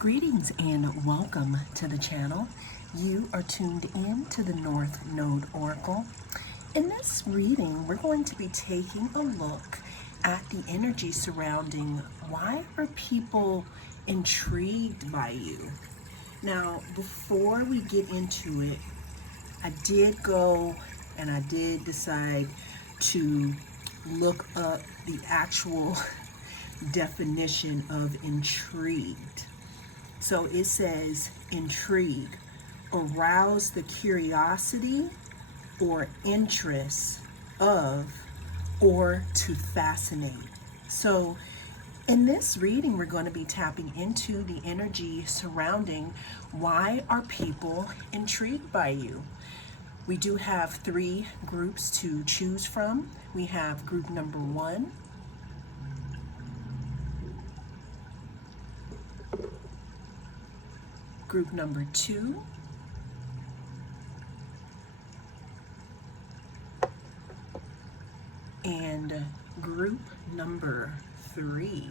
Greetings and welcome to the channel. You are tuned in to the North Node Oracle. In this reading, we're going to be taking a look at the energy surrounding why are people intrigued by you. Now, before we get into it, I did go and I did decide to look up the actual definition of intrigued. So it says intrigue, arouse the curiosity or interest of, or to fascinate. So in this reading, we're going to be tapping into the energy surrounding why are people intrigued by you. We do have three groups to choose from. We have group number 1, group number 2, and group number 3.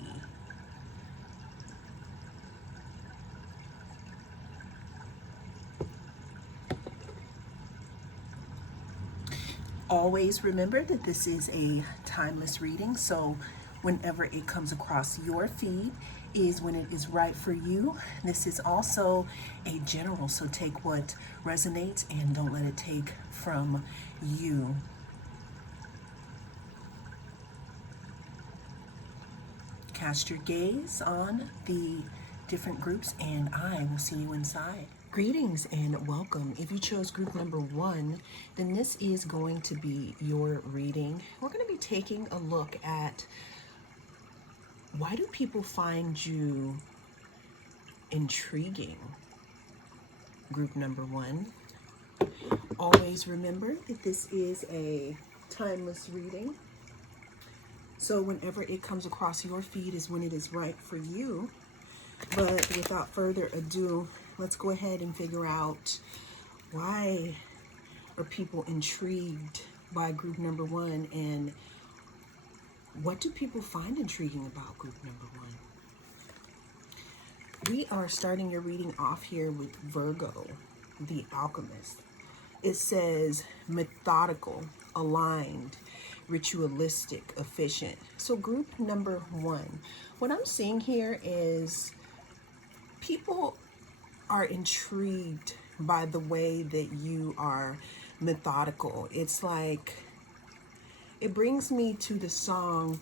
Always remember that this is a timeless reading, so whenever it comes across your feed is when it is right for you. This is also a general, so take what resonates and don't let it take from you. Cast your gaze on the different groups and I will see you inside. Greetings and welcome. If you chose group number 1, then this is going to be your reading. We're going to be taking a look at why do people find you intriguing? Group number 1. Always remember that this is a timeless reading. So whenever it comes across your feed is when it is right for you. But without further ado, let's go ahead and figure out why are people intrigued by group number 1 and what do people find intriguing about group number 1? We are starting your reading off here with Virgo, the alchemist. It says methodical, aligned, ritualistic, efficient. So group number 1, what I'm seeing here is people are intrigued by the way that you are methodical. It's like, it brings me to the song,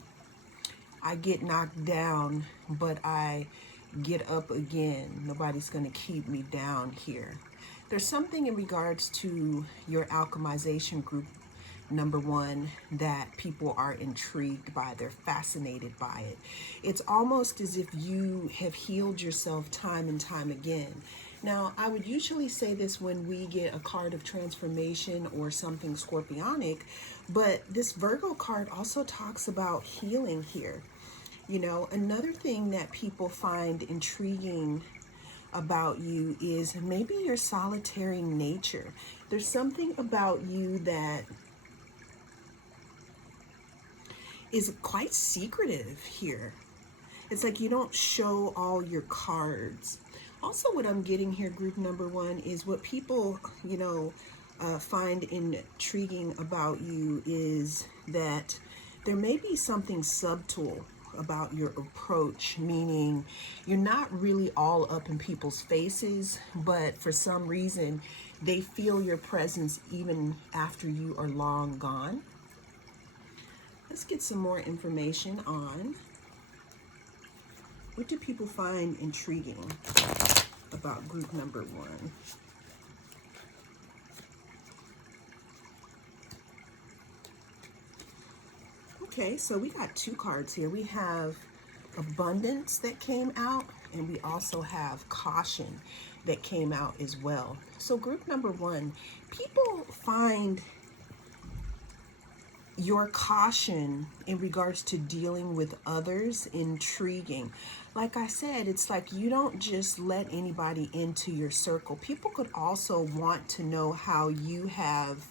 I get knocked down, but I get up again. Nobody's gonna keep me down here. There's something in regards to your alchemization group number 1 that people are intrigued by. They're fascinated by it. It's almost as if you have healed yourself time and time again. Now, I would usually say this when we get a card of transformation or something scorpionic, but this Virgo card also talks about healing here. You know, another thing that people find intriguing about you is maybe your solitary nature. There's something about you that is quite secretive here. It's like you don't show all your cards. Also, what I'm getting here, group number 1, is what people, find intriguing about you is that there may be something subtle about your approach, meaning you're not really all up in people's faces, but for some reason, they feel your presence even after you are long gone. Let's get some more information on what do people find intriguing about group number 1. Okay, so we got 2 cards here. We have abundance that came out, and we also have caution that came out as well. So group number 1, people find your caution in regards to dealing with others intriguing. Like I said, it's like you don't just let anybody into your circle. People could also want to know how you have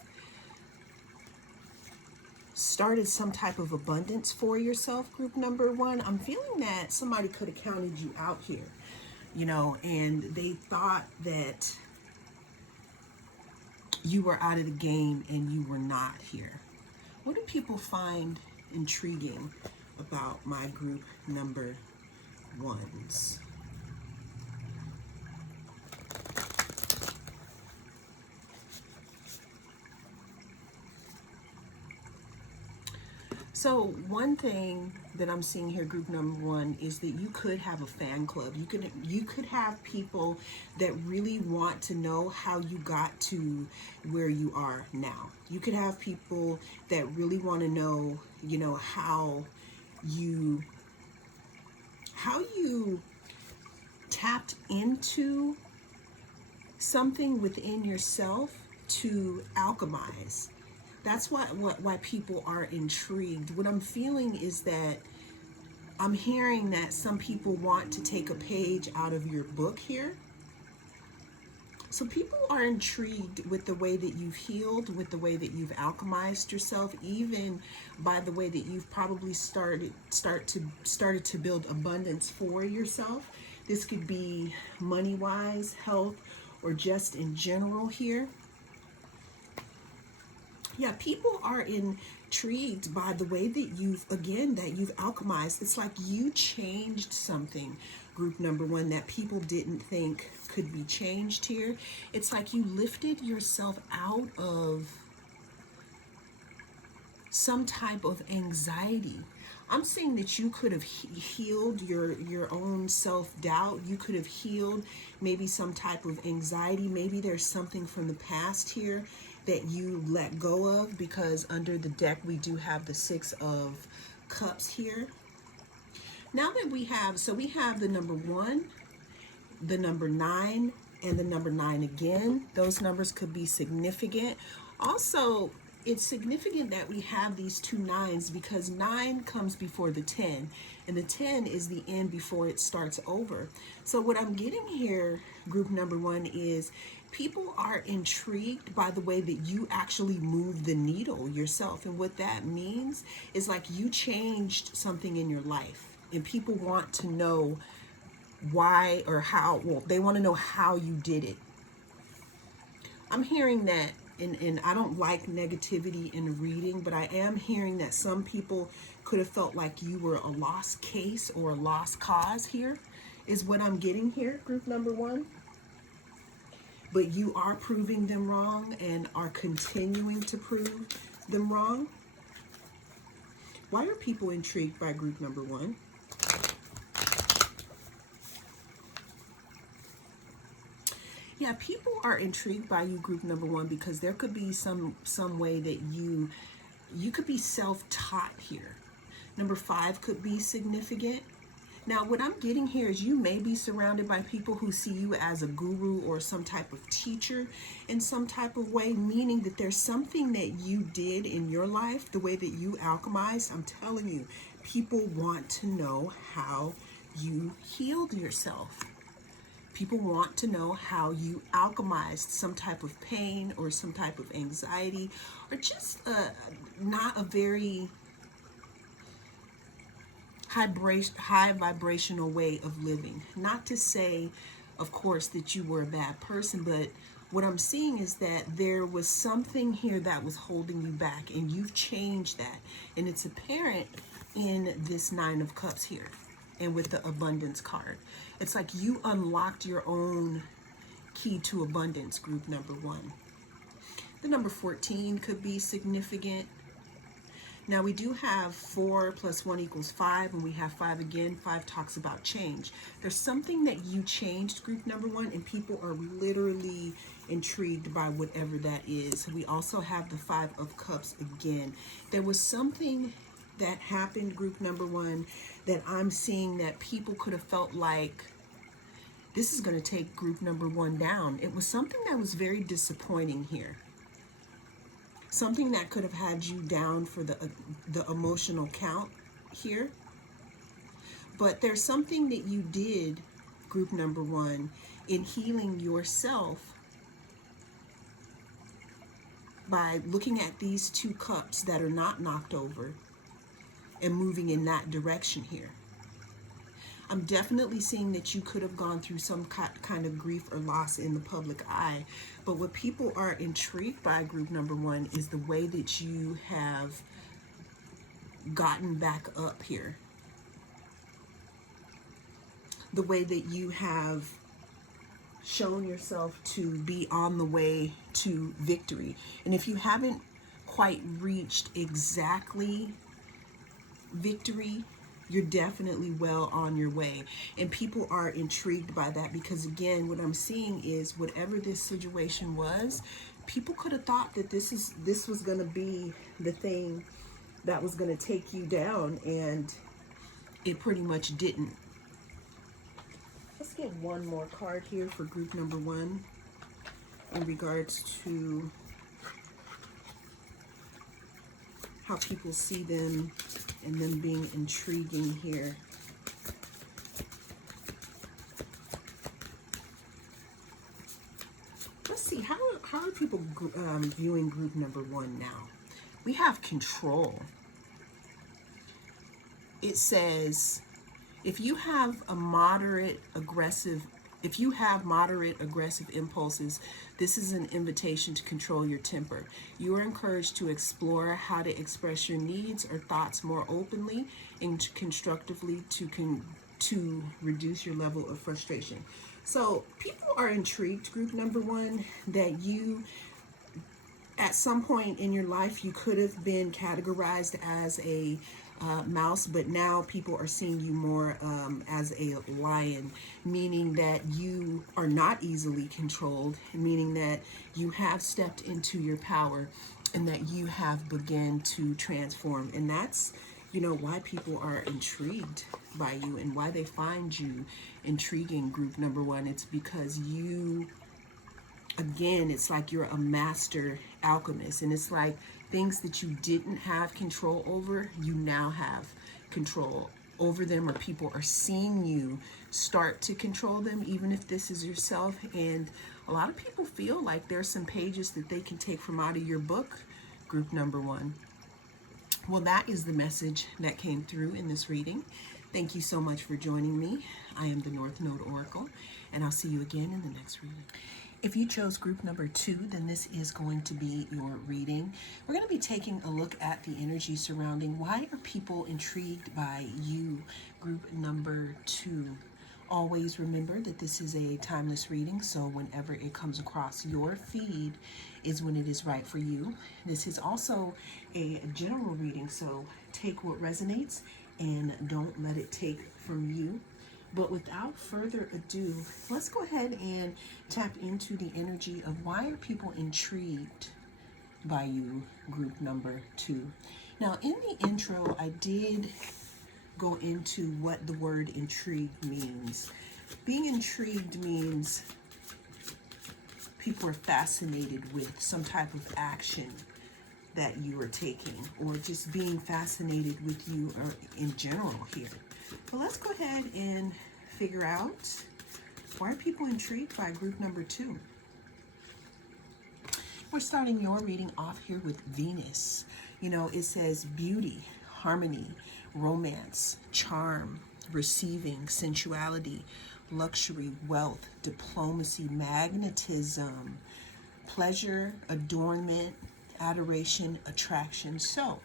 started some type of abundance for yourself, group number 1. I'm feeling that somebody could have counted you out here. and they thought that you were out of the game and you were not here. What do people find intriguing about my group number ones? So one thing that I'm seeing here, group number one, is that you could have a fan club. You could have people that really want to know how you got to where you are now. You could have people that really want to know, how you tapped into something within yourself to alchemize. That's why people are intrigued. What I'm feeling is that I'm hearing that some people want to take a page out of your book here. So people are intrigued with the way that you've healed, with the way that you've alchemized yourself, even by the way that you've probably started to build abundance for yourself. This could be money-wise, health, or just in general here. Yeah, people are intrigued by the way that you've alchemized. It's like you changed something, group number one, that people didn't think could be changed here. It's like you lifted yourself out of some type of anxiety. I'm saying that you could have healed your own self-doubt. You could have healed maybe some type of anxiety. Maybe there's something from the past here that you let go of, because under the deck we do have the 6 of Cups here. Now that we have the number 1, the number 9, and the number 9 again. Those numbers could be significant. Also, it's significant that we have these 2 9s, because 9 comes before the 10, and the 10 is the end before it starts over. So what I'm getting here, group number 1, is people are intrigued by the way that you actually move the needle yourself. And what that means is like you changed something in your life, and people want to know why or how. Well, they want to know how you did it. I'm hearing that, and I don't like negativity in reading, but I am hearing that some people could have felt like you were a lost case or a lost cause here, is what I'm getting here, group number 1. But you are proving them wrong and are continuing to prove them wrong. Why are people intrigued by group number 1? Yeah, people are intrigued by you, group number 1, because there could be some way that you could be self-taught here. Number 5 could be significant. Now, what I'm getting here is you may be surrounded by people who see you as a guru or some type of teacher in some type of way, meaning that there's something that you did in your life, the way that you alchemized. I'm telling you, people want to know how you healed yourself. People want to know how you alchemized some type of pain or some type of anxiety, or just not a very high vibrational way of living. Not to say, of course, that you were a bad person, but what I'm seeing is that there was something here that was holding you back, and you've changed that. And it's apparent in this 9 of Cups here, and with the abundance card. It's like you unlocked your own key to abundance, group number 1. The number 14 could be significant. Now we do have 4 + 1 = 5, and we have 5 again. 5 talks about change. There's something that you changed, group number 1, and people are literally intrigued by whatever that is. We also have the 5 of Cups again. There was something that happened, group number 1, that I'm seeing that people could have felt like this is going to take group number 1 down. It was something that was very disappointing here. Something that could have had you down for the emotional count here. But there's something that you did, group number 1, in healing yourself by looking at these 2 cups that are not knocked over and moving in that direction here. I'm definitely seeing that you could have gone through some kind of grief or loss in the public eye. But what people are intrigued by, group number one, is the way that you have gotten back up here. The way that you have shown yourself to be on the way to victory. And if you haven't quite reached exactly victory, you're definitely well on your way. And people are intrigued by that because, again, what I'm seeing is whatever this situation was, people could have thought that this was going to be the thing that was going to take you down, and it pretty much didn't. Let's get one more card here for group number one in regards to how people see them and them being intriguing here. Let's see, how are people viewing group number one now? We have control. It says, if you have moderate aggressive impulses, this is an invitation to control your temper. You are encouraged to explore how to express your needs or thoughts more openly and constructively to reduce your level of frustration. So people are intrigued, group number one, that you, at some point in your life, you could have been categorized as a mouse, but now people are seeing you more as a lion, meaning that you are not easily controlled, meaning that you have stepped into your power and that you have begun to transform. And that's, why people are intrigued by you and why they find you intriguing, group number one. It's because you, again, it's like you're a master alchemist, and it's like things that you didn't have control over, you now have control over them, or people are seeing you start to control them, even if this is yourself. And a lot of people feel like there's some pages that they can take from out of your book, group number one. Well, that is the message that came through in this reading. Thank you so much for joining me. I am the North Node Oracle, and I'll see you again in the next reading. If you chose group number two, then this is going to be your reading. We're going to be taking a look at the energy surrounding why are people intrigued by you, group number two. Always remember that this is a timeless reading, so whenever it comes across your feed is when it is right for you. This is also a general reading, so take what resonates and don't let it take from you. But without further ado, let's go ahead and tap into the energy of why are people intrigued by you, group number two. Now, in the intro, I did go into what the word intrigued means. Being intrigued means people are fascinated with some type of action that you are taking, or just being fascinated with you or in general here. But let's go ahead and figure out, why are people intrigued by group number two? We're starting your reading off here with Venus. It says beauty, harmony, romance, charm, receiving, sensuality, luxury, wealth, diplomacy, magnetism, pleasure, adornment, adoration, attraction. So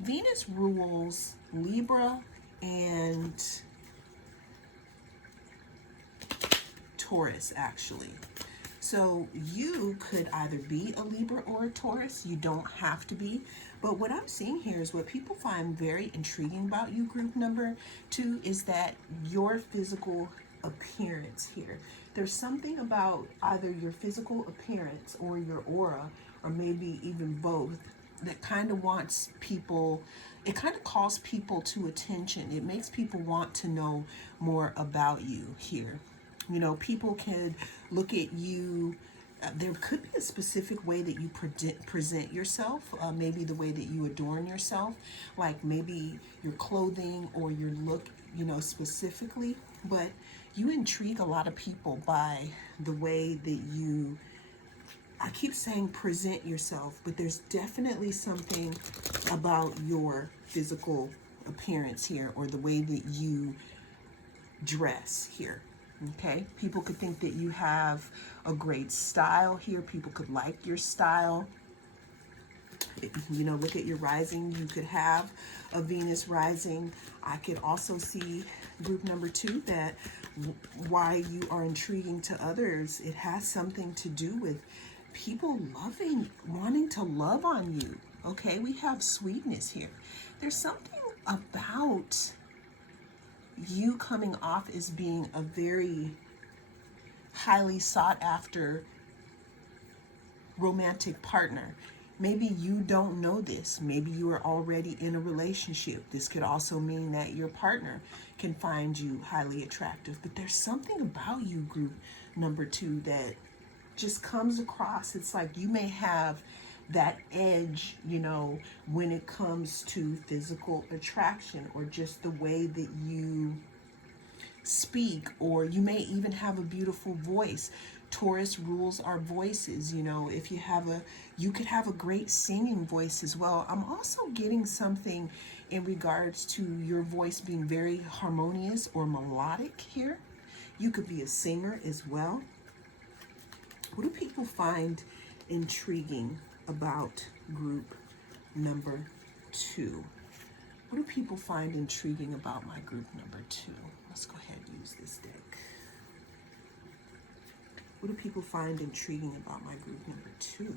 Venus rules Libra and Taurus, actually. So you could either be a Libra or a Taurus. You don't have to be. But what I'm seeing here is what people find very intriguing about you, group number two, is that your physical appearance here. There's something about either your physical appearance or your aura, or maybe even both, that kind of wants people, it kind of calls people to attention. It makes people want to know more about you here. People can look at you. There could be a specific way that you present yourself, maybe the way that you adorn yourself, like maybe your clothing or your look, specifically. But you intrigue a lot of people by the way that you, I keep saying present yourself, but there's definitely something about your physical appearance here, or the way that you dress here. Okay, people could think that you have a great style here. People could like your style. You know, look at your rising. You could have a Venus rising. I could also see group number 2 that why you are intriguing to others. It has something to do with people wanting to love on you. Okay, we have sweetness here. There's something about you coming off as being a very highly sought after romantic partner. Maybe you don't know this. Maybe you are already in a relationship. This could also mean that your partner can find you highly attractive. But there's something about you, group number 2, that just comes across. It's like you may have that edge, you know, when it comes to physical attraction or just the way that you speak, or you may even have a beautiful voice. Taurus rules our voices. You know, if you could have a great singing voice as well. I'm also getting something in regards to your voice being very harmonious or melodic here. You could be a singer as well. What do people find intriguing about group number 2? What do people find intriguing about my group number 2? Let's go ahead and use this deck. What do people find intriguing about my group number 2?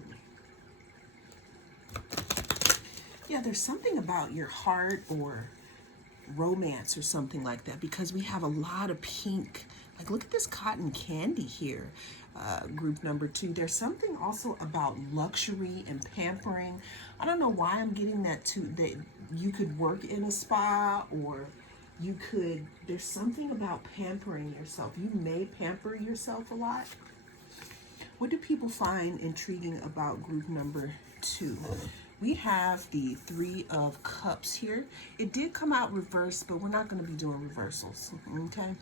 Yeah, there's something about your heart or romance or something like that, because we have a lot of pink. Like, look at this cotton candy here, group number 2. There's something also about luxury and pampering. I don't know why I'm getting that too, that you could work in a spa, or there's something about pampering yourself. You may pamper yourself a lot. What do people find intriguing about group number 2? We have the 3 of Cups here. It did come out reversed, but we're not going to be doing reversals, okay?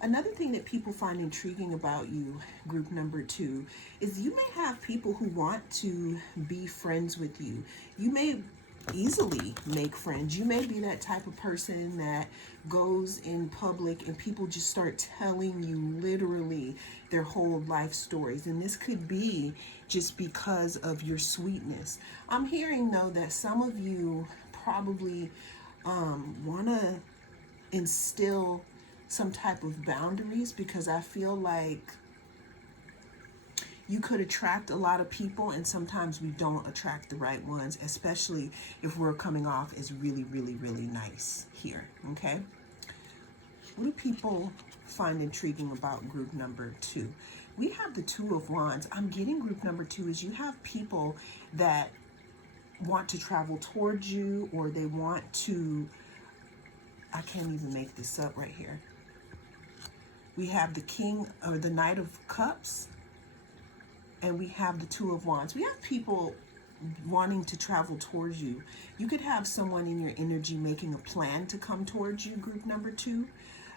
Another thing that people find intriguing about you, group number 2, is you may have people who want to be friends with you. You may easily make friends. You may be that type of person that goes in public and people just start telling you literally their whole life stories, and this could be just because of your sweetness. I'm hearing though that some of you probably want to instill some type of boundaries, because I feel like you could attract a lot of people, and sometimes we don't attract the right ones, especially if we're coming off as really, really, really nice here, okay? What do people find intriguing about group number 2? We have the 2 of Wands. I'm getting group number 2 is you have people that want to travel towards you, or they want to, I can't even make this up right here. We have the King or the Knight of Cups, and we have the 2 of Wands. We have people wanting to travel towards you. You could have someone in your energy making a plan to come towards you, group number 2.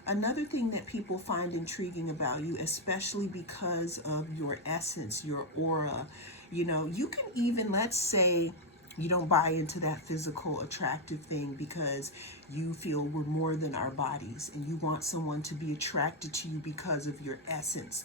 Another thing that people find intriguing about you, especially because of your essence, your aura, you know, you can even, let's say, you don't buy into that physical attractive thing because you feel we're more than our bodies, and you want someone to be attracted to you because of your essence.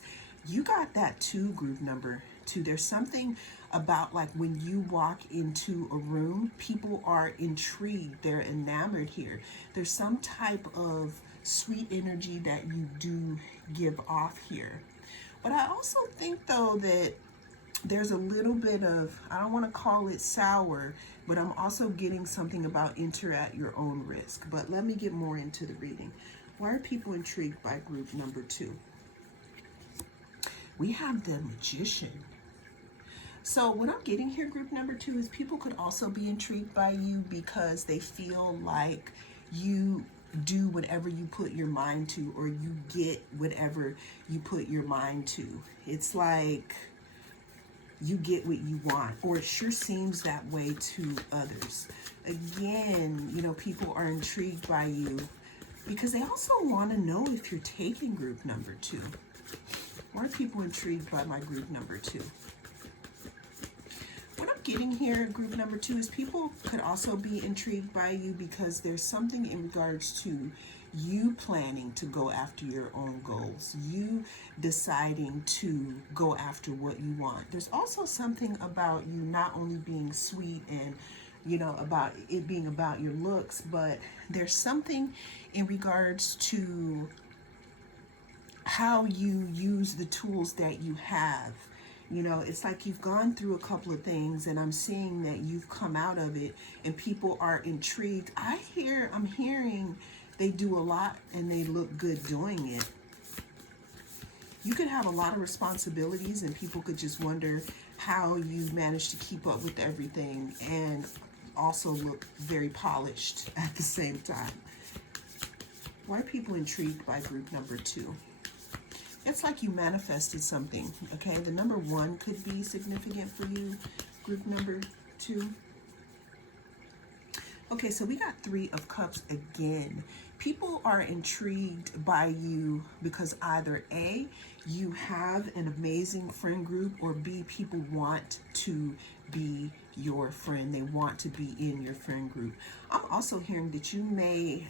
You got that too, group number 2. There's something about, like, when you walk into a room, people are intrigued, they're enamored here. There's some type of sweet energy that you do give off here. But I also think though that there's a little bit of, I don't want to call it sour, but I'm also getting something about enter at your own risk. But let me get more into the reading. Why are people intrigued by group number 2? We have the Magician. So what I'm getting here, group number 2, is people could also be intrigued by you because they feel like you do whatever you put your mind to, or you get whatever you put your mind to. It's like you get what you want, or it sure seems that way to others. Again, you know, people are intrigued by you because they also want to know if you're taking group number 2. Why are people intrigued by my group number 2? What I'm getting here, group number 2, is people could also be intrigued by you because there's something in regards to you planning to go after your own goals, you deciding to go after what you want. There's also something about you not only being sweet and, you know, about it being about your looks, but there's something in regards to how you use the tools that you have. You know, it's like you've gone through a couple of things and I'm seeing that you've come out of it and people are intrigued. I'm hearing they do a lot and they look good doing it. You could have a lot of responsibilities and people could just wonder how you manage to keep up with everything and also look very polished at the same time. Why are people intrigued by group number 2? It's like you manifested something, okay? The number 1 could be significant for you, group number 2. Okay, so we got 3 of Cups again. People are intrigued by you because either A, you have an amazing friend group, or B, people want to be your friend. They want to be in your friend group. I'm also hearing that you may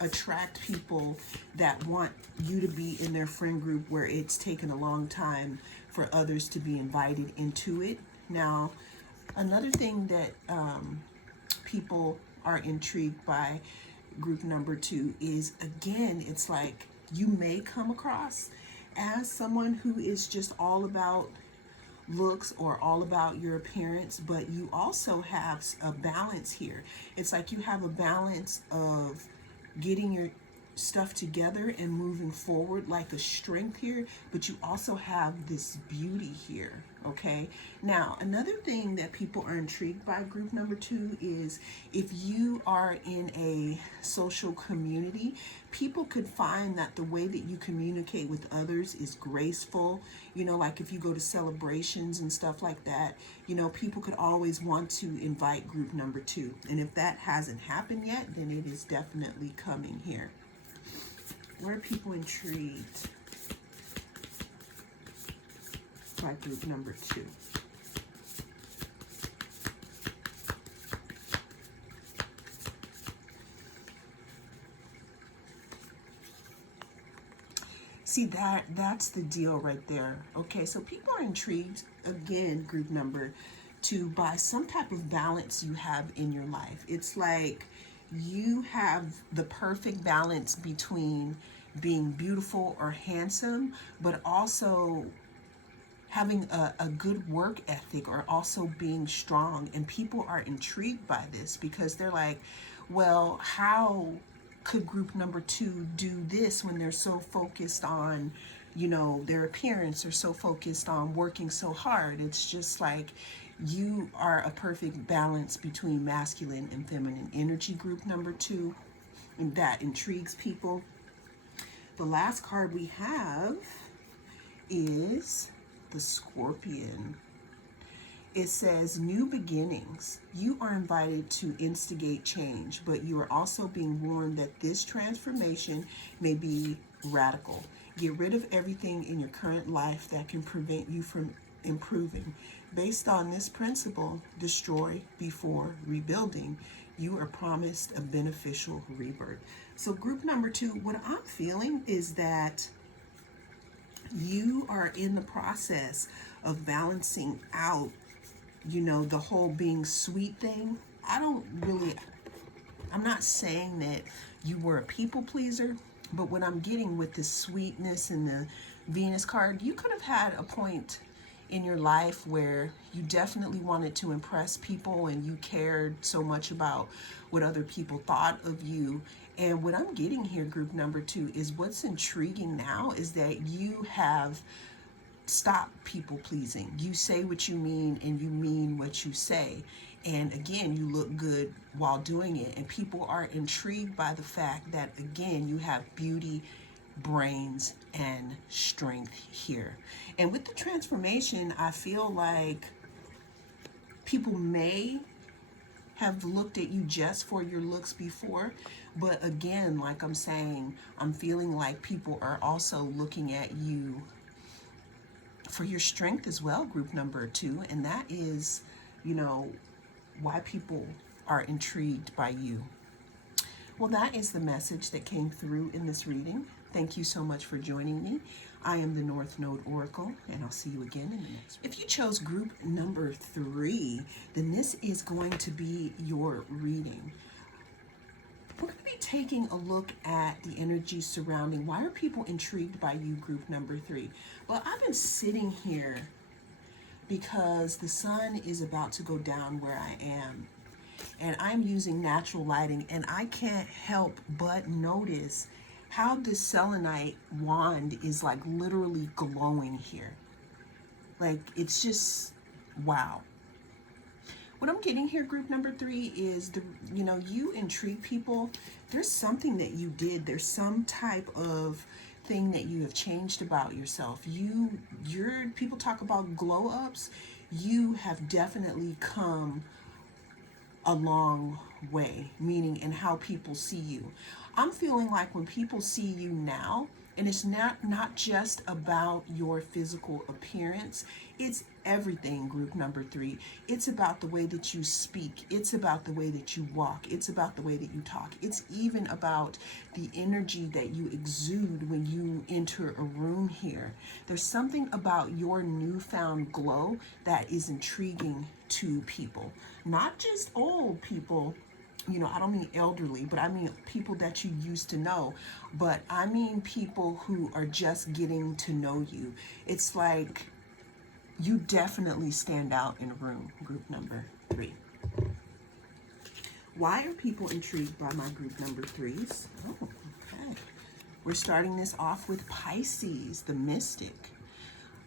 attract people that want you to be in their friend group where it's taken a long time for others to be invited into it. Now, another thing that people are intrigued by group number 2 is, again, it's like you may come across as someone who is just all about looks or all about your appearance, but you also have a balance here. It's like you have a balance of getting your stuff together and moving forward, like a strength here, but you also have this beauty here, okay? Now, another thing that people are intrigued by group number 2 is if you are in a social community, people could find that the way that you communicate with others is graceful. You know, like if you go to celebrations and stuff like that, you know, people could always want to invite group number 2. And if that hasn't happened yet, then it is definitely coming here. Why are people intrigued by group number 2? See, that's the deal right there. Okay, so people are intrigued, again, group number 2, by some type of balance you have in your life. It's like you have the perfect balance between being beautiful or handsome, but also having a good work ethic, or also being strong. And people are intrigued by this because they're like, well, how could group number 2 do this when they're so focused on, you know, their appearance, or so focused on working so hard? It's just like you are a perfect balance between masculine and feminine energy, group number 2, and that intrigues people. The last card we have is the Scorpion. It says, new beginnings. You are invited to instigate change, but you are also being warned that this transformation may be radical. Get rid of everything in your current life that can prevent you from improving. Based on this principle, destroy before rebuilding. You are promised a beneficial rebirth. So group number 2, what I'm feeling is that you are in the process of balancing out, you know, the whole being sweet thing. I'm not saying that you were a people pleaser, but what I'm getting with the sweetness and the Venus card, you could have had a point in your life where you definitely wanted to impress people and you cared so much about what other people thought of you. And what I'm getting here, group number 2, is what's intriguing now is that you have stopped people pleasing. You say what you mean and you mean what you say. And again, you look good while doing it. And people are intrigued by the fact that, again, you have beauty, brains, and strength here. And with the transformation, I feel like people may have looked at you just for your looks before, but again, like I'm saying, I'm feeling like people are also looking at you for your strength as well, group number 2, and that is you know, why people are intrigued by you. Well, that is the message that came through in this reading. Thank you so much for joining me. I am the North Node Oracle, and I'll see you again in the next one. If you chose group number 3, then this is going to be your reading. We're going to be taking a look at the energy surrounding why are people intrigued by you, group number 3. Well, I've been sitting here because the sun is about to go down where I am, and I'm using natural lighting, and I can't help but notice how this selenite wand is like literally glowing here. Like, it's just wow. What I'm getting here, group number 3, is you intrigue people. There's something that you did. There's some type of thing that you have changed about yourself. People talk about glow ups. You have definitely come a long way, meaning in how people see you. I'm feeling like when people see you now, and it's not just about your physical appearance, it's everything, group number 3. It's about the way that you speak. It's about the way that you walk. It's about the way that you talk. It's even about the energy that you exude when you enter a room here. There's something about your newfound glow that is intriguing to people. Not just old people, I don't mean elderly, but I mean people that you used to know, but I mean people who are just getting to know you. It's like you definitely stand out in a room, group number 3. Why are people intrigued by my group number 3s? Oh, okay. We're starting this off with Pisces, the mystic.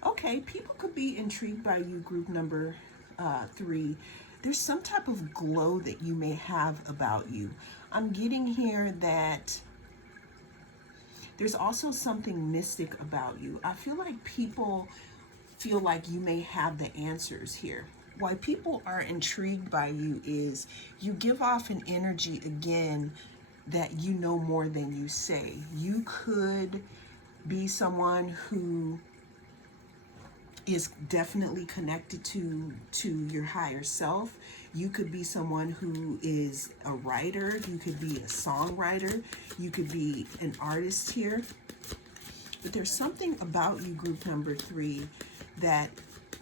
Okay, people could be intrigued by you, group number 3. There's some type of glow that you may have about you. I'm getting here that there's also something mystic about you. I feel like people feel like you may have the answers here. Why people are intrigued by you is you give off an energy, again, that you know more than you say. You could be someone who is definitely connected to your higher self. You could be someone who is a writer. You could be a songwriter. You could be an artist here. But there's something about you, group number 3, that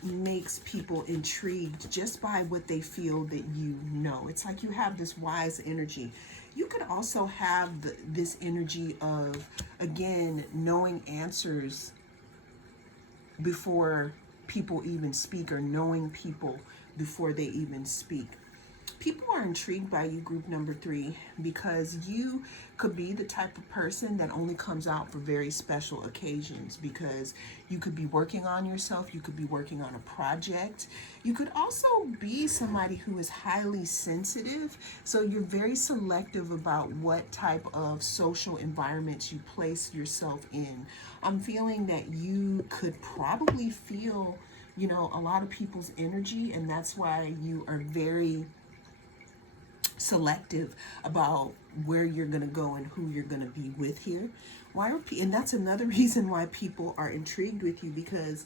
makes people intrigued just by what they feel that you know. It's like you have this wise energy. You could also have this energy of, again, knowing answers before people even speak, or knowing people before they even speak. People are intrigued by you, group number 3, because you could be the type of person that only comes out for very special occasions, because you could be working on yourself, you could be working on a project. You could also be somebody who is highly sensitive, so you're very selective about what type of social environments you place yourself in. I'm feeling that you could probably feel, a lot of people's energy, and that's why you are very selective about where you're going to go and who you're going to be with here. And that's another reason why people are intrigued with you, because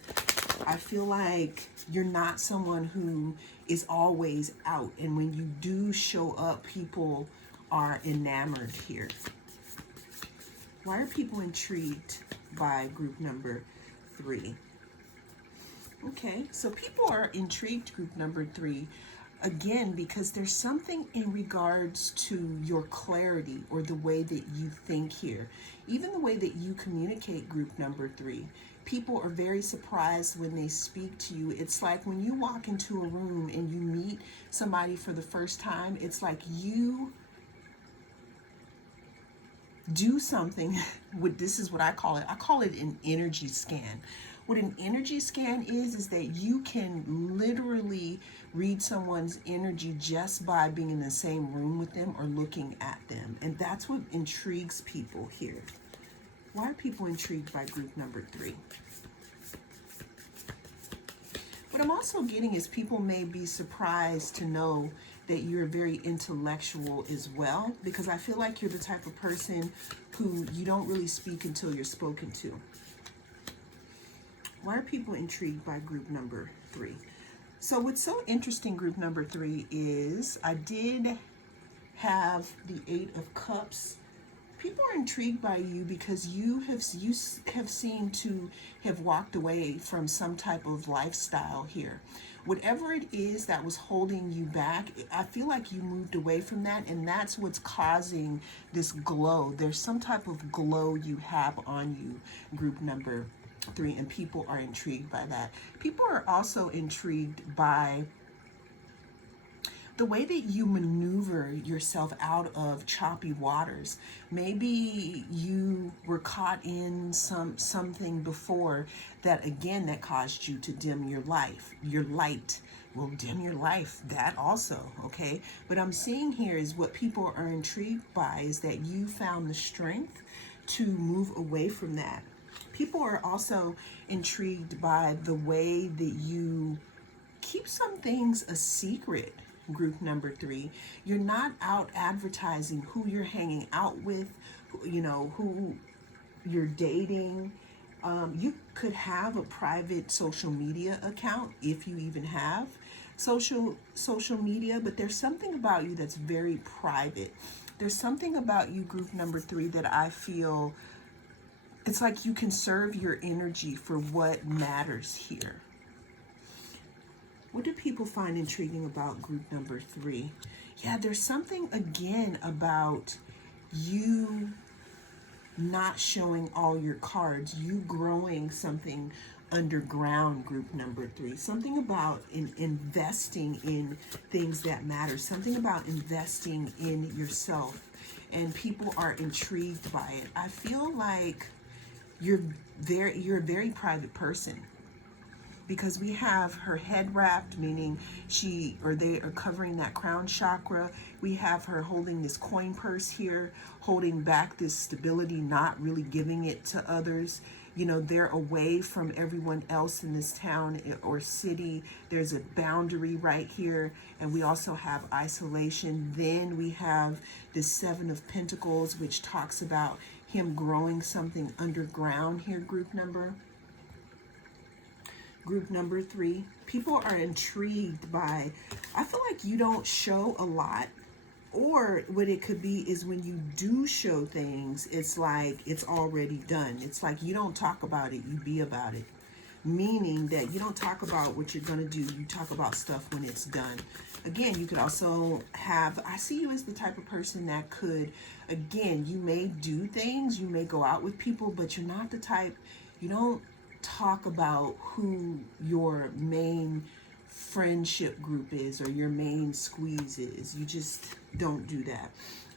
I feel like you're not someone who is always out, and when you do show up, people are enamored here. Why are people intrigued by group number 3? Okay, so people are intrigued, group number 3, again, because there's something in regards to your clarity, or the way that you think here. Even the way that you communicate, group number 3. People are very surprised when they speak to you. It's like when you walk into a room and you meet somebody for the first time, it's like you do something this is what I call it an energy scan. What an energy scan is that you can literally read someone's energy just by being in the same room with them or looking at them. And that's what intrigues people here. Why are people intrigued by group number 3? What I'm also getting is people may be surprised to know that you're very intellectual as well, because I feel like you're the type of person who you don't really speak until you're spoken to. Why are people intrigued by group number 3? So what's so interesting, group number 3, is I did have the 8 of Cups. People are intrigued by you because you have seemed to have walked away from some type of lifestyle here. Whatever it is that was holding you back, I feel like you moved away from that, and that's what's causing this glow. There's some type of glow you have on you, group number 3, and people are intrigued by that. People are also intrigued by the way that you maneuver yourself out of choppy waters. Maybe you were caught in something before that, again, that caused you to dim your light. Will dim your life, that also, okay? But I'm seeing here is what people are intrigued by is that you found the strength to move away from that. People are also intrigued by the way that you keep some things a secret, group number 3. You're not out advertising who you're hanging out with, who you're dating. You could have a private social media account if you even have social media, but there's something about you that's very private. There's something about you, group number 3, that I feel it's like you conserve your energy for what matters here. What do people find intriguing about group number 3? Yeah, there's something, again, about you not showing all your cards, you growing something underground, group number 3. Something about investing in things that matter. Something about investing in yourself. And people are intrigued by it. I feel like you're a very private person, because we have her head wrapped, meaning they are covering that crown chakra. We have her holding this coin purse here, holding back this stability, not really giving it to others. They're away from everyone else in this town or city. There's a boundary right here, and we also have isolation. Then we have the 7 of Pentacles, which talks about him growing something underground here, group number 3. People are intrigued by, I feel like you don't show a lot, or what it could be is when you do show things, it's like it's already done. It's like you don't talk about it, you be about it. Meaning that you don't talk about what you're going to do, you talk about stuff when it's done. Again, you could also have, I see you as the type of person that could, again, you may do things, you may go out with people, but you're not the type, you don't talk about who your main friendship group is or your main squeeze is. You just don't do that.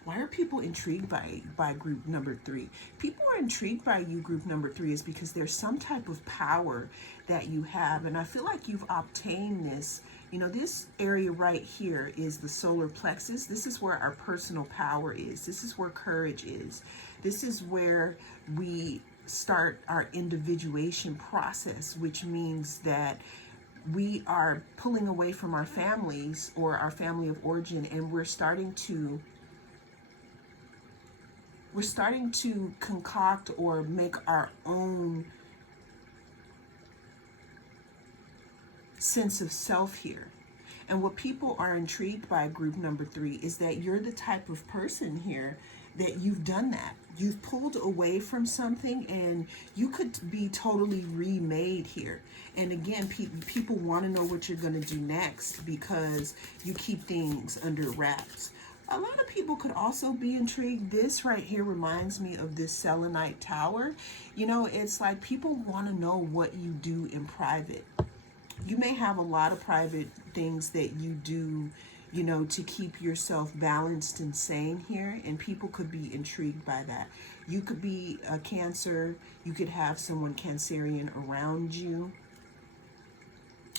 Why are people intrigued by group number 3? People are intrigued by you, group number 3, is because there's some type of power that you have, and I feel like you've obtained this. This area right here is the solar plexus. This is where our personal power is. This is where courage is. This is where we start our individuation process, which means that we are pulling away from our families or our family of origin, and we're starting to concoct or make our own sense of self here. And what people are intrigued by, group number 3, is that you're the type of person here that you've done that. You've pulled away from something, and you could be totally remade here. And again, people want to know what you're going to do next because you keep things under wraps. A lot of people could also be intrigued. This right here reminds me of this selenite tower. It's like people want to know what you do in private. You may have a lot of private things that you do, to keep yourself balanced and sane here, and people could be intrigued by that. You could be a Cancer. You could have someone Cancerian around you.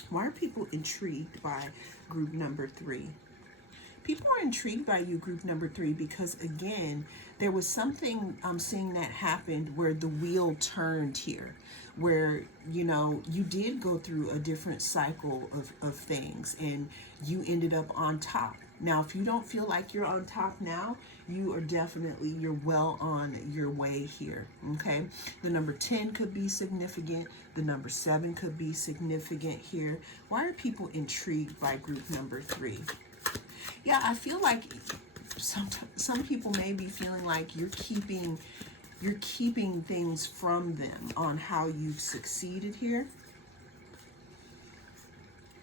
Why are people intrigued by group number 3? People are intrigued by you, group number 3, because again, there was something I'm seeing that happened where the wheel turned here, where, you did go through a different cycle of things and you ended up on top. Now, if you don't feel like you're on top now, you are definitely, you're well on your way here, okay? The number 10 could be significant. The number 7 could be significant here. Why are people intrigued by group number 3? Yeah, I feel like some people may be feeling like you're keeping things from them on how you've succeeded here.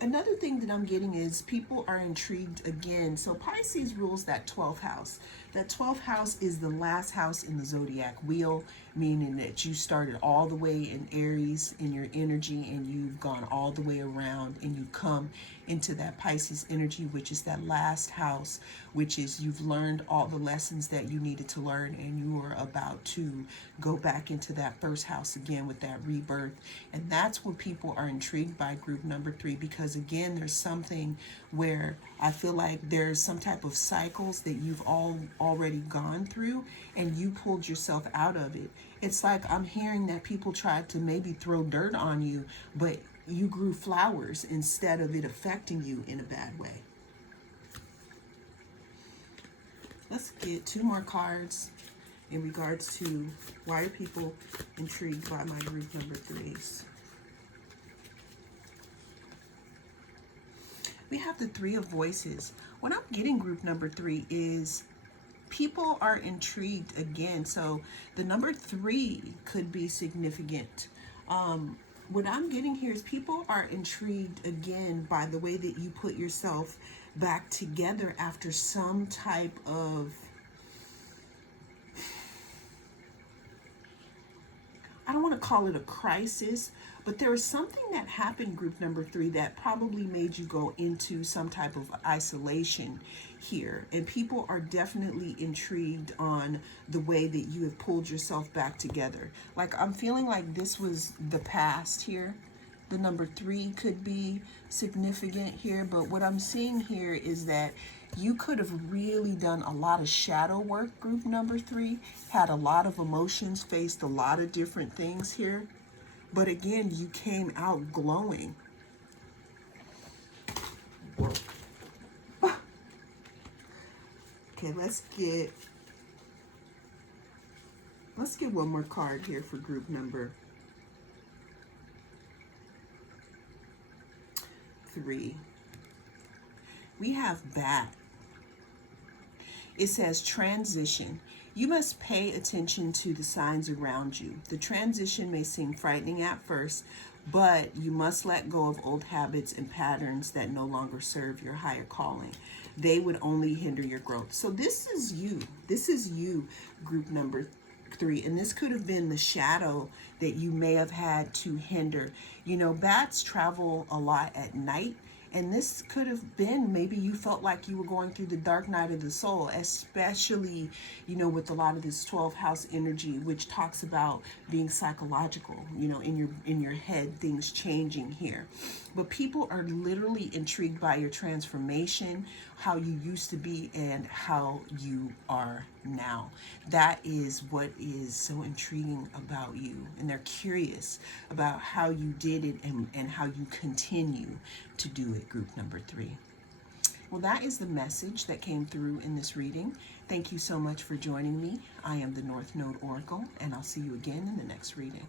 Another thing that I'm getting is people are intrigued again. So Pisces rules that 12th house. That 12th house is the last house in the zodiac wheel, meaning that you started all the way in Aries in your energy and you've gone all the way around and you come into that Pisces energy, which is that last house, which is you've learned all the lessons that you needed to learn and you are about to go back into that first house again with that rebirth. And that's what people are intrigued by group number 3, because again, there's something where I feel like there's some type of cycles that you've already gone through and you pulled yourself out of it. It's like I'm hearing that people tried to maybe throw dirt on you, but you grew flowers instead of it affecting you in a bad way. Let's get 2 more cards in regards to why are people intrigued by my group number 3s. We have the 3 of Voices. What I'm getting group number 3 is people are intrigued again. So the number 3 could be significant. What I'm getting here is people are intrigued again by the way that you put yourself back together after some type of, I don't want to call it a crisis, but there was something that happened, group number 3, that probably made you go into some type of isolation here. And people are definitely intrigued on the way that you have pulled yourself back together. Like I'm feeling like this was the past here. The number 3 could be significant here, but what I'm seeing here is that you could have really done a lot of shadow work, group number 3, had a lot of emotions, faced a lot of different things here. But again, you came out glowing. Okay, let's get one more card here for group number 3. We have Bat. It says transition. You must pay attention to the signs around you. The transition may seem frightening at first, but you must let go of old habits and patterns that no longer serve your higher calling. They would only hinder your growth. So this is you. This is you, group number 3. And this could have been the shadow that you may have had to hinder. You know, bats travel a lot at night. And this could have been, maybe you felt like you were going through the dark night of the soul, especially, you know, with a lot of this 12th house energy, which talks about being psychological, you know, in your head, things changing here. But people are literally intrigued by your transformation, how you used to be and how you are now. That is what is so intriguing about you. And they're curious about how you did it and how you continue to do it, group number 3. Well, that is the message that came through in this reading. Thank you so much for joining me. I am the North Node Oracle, and I'll see you again in the next reading.